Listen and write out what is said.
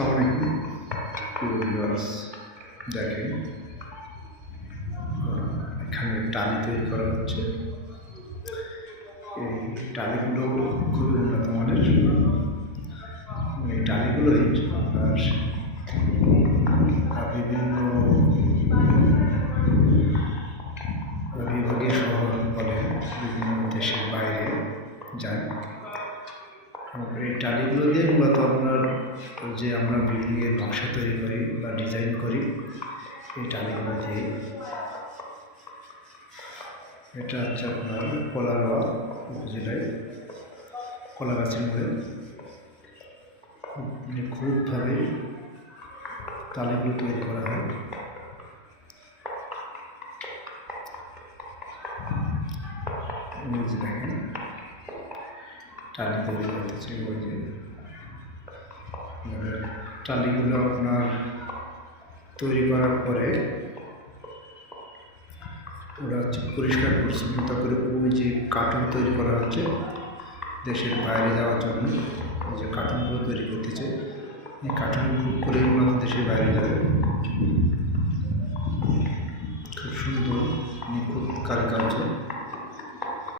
আসসালামু আলাইকুম প্রিয় ভিউয়ার্স, দেখেন এখানে টালি তৈরি করা হচ্ছে। এই টালিগুলো খুবই উন্নত মানের। এই টালিগুলোই আপনার বিভিন্ন বিভাগীয় শহর বলে বিভিন্ন দেশের বাইরে যায়। এই টালিগুলো দিয়ে মূলত আপনার যে আমরা বিল্ডিংয়ের নকশা তৈরি করি বা ডিজাইন করি, এই টালিগুলো দিয়ে। এটা হচ্ছে আপনার কলাগাঁও উপজেলায় কলাগাছের মোড়ে খুব নিখুঁতভাবে টালিগুলো তৈরি করা হয়। দেখেন টালি তৈরি করতেছে। ওই যে টালিগুলো আপনার তৈরি করার পরে ওরা হচ্ছে পরিষ্কার পরিচ্ছন্নতা করে ওই যে কার্টুন তৈরি করা হচ্ছে দেশের বাইরে যাওয়ার জন্য। ওই যে কার্টুনগুলো তৈরি করতেছে, এই কার্টুনগুলো করেই মূলত দেশের বাইরে যাবে। খুব সুন্দর নিখুঁত কারুকার্য।